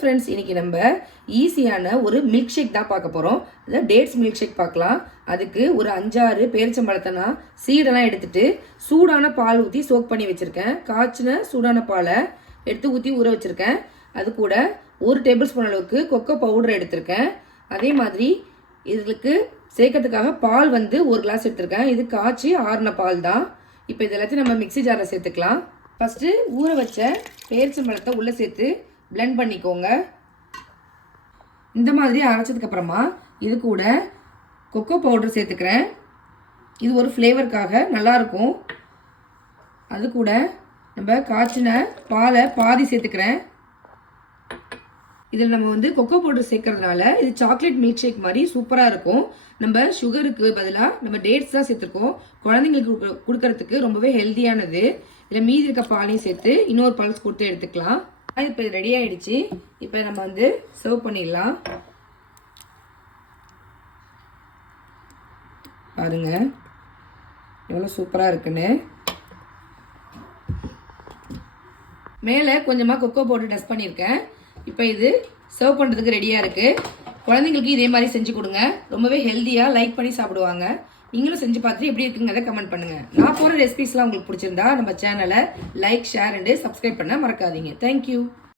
Friends, இன்றைக்கி நம்ம ஈஸியான ஒரு மில்க் ஷேக் தான் பார்க்க போகிறோம். அதாவது டேட்ஸ் மில்க் ஷேக் பார்க்கலாம். அதுக்கு ஒரு 5-6 பேரிச்சம்பழத்தை நான் சீடெல்லாம் எடுத்துகிட்டு சூடான பால் ஊற்றி சோக் பண்ணி வச்சுருக்கேன். காய்ச்சின சூடான பாலை எடுத்து ஊற்றி ஊற வச்சுருக்கேன். அது கூட 1 டேபிள் ஸ்பூன் அளவுக்கு கொக்கோ பவுடர் எடுத்திருக்கேன். அதே மாதிரி இதுக்கு சேர்க்கறதுக்காக பால் வந்து 1 கிளாஸ் எடுத்திருக்கேன். இது காய்ச்சி ஆறின பால் தான். இப்போ இது எல்லாத்தையும் நம்ம மிக்ஸி ஜாரில் சேர்த்துக்கலாம். ஃபஸ்ட்டு ஊற வச்ச பேரிச்சம்பழத்தை உள்ளே சேர்த்து பிளெண்ட் பண்ணிக்கோங்க. இந்த மாதிரி அரைச்சதுக்கப்புறமா இது கூட கொக்கோ பவுடர் சேர்த்துக்கிறேன். இது ஒரு ஃப்ளேவருக்காக நல்லாயிருக்கும். அது கூட நம்ம காய்ச்சின பாலை பாதி சேர்த்துக்கிறேன். இதில் நம்ம வந்து கொக்கோ பவுடர் சேர்க்கறதுனால இது சாக்லேட் மில்க் ஷேக் மாதிரி சூப்பராக இருக்கும். நம்ம சுகருக்கு பதிலாக நம்ம டேட்ஸ் தான் சேர்த்துருக்கோம். குழந்தைங்களுக்கு கொடுக்கறதுக்கு ரொம்பவே ஹெல்த்தியானது. இதில் மீதி இருக்க பாலையும் சேர்த்து இன்னொரு பல்ஸ் கொடுத்து எடுத்துக்கலாம். இப்போ இது ரெடி ஆகிடுச்சு. இப்போ நம்ம வந்து சர்வ் பண்ணிடலாம். பாருங்க எவ்வளோ சூப்பராக இருக்குன்னு. மேலே கொஞ்சமாக கொக்கோ பவுடர் டஸ்ட் பண்ணியிருக்கேன். இப்போ இது சர்வ் பண்ணுறதுக்கு ரெடியாக இருக்குது. குழந்தைங்களுக்கு இதே மாதிரி செஞ்சு கொடுங்க. ரொம்பவே ஹெல்த்தியாக லைக் பண்ணி சாப்பிடுவாங்க. நீங்களும் செஞ்சு பார்த்துட்டு எப்படி இருக்குங்கிறத கமெண்ட் பண்ணுங்கள். நான் போகிற ரெசிபிஸ்லாம் உங்களுக்கு பிடிச்சிருந்தா நம்ம சேனலை லைக், ஷேர் அண்டு சப்ஸ்கிரைப் பண்ண மறக்காதீங்க. தேங்க்யூ.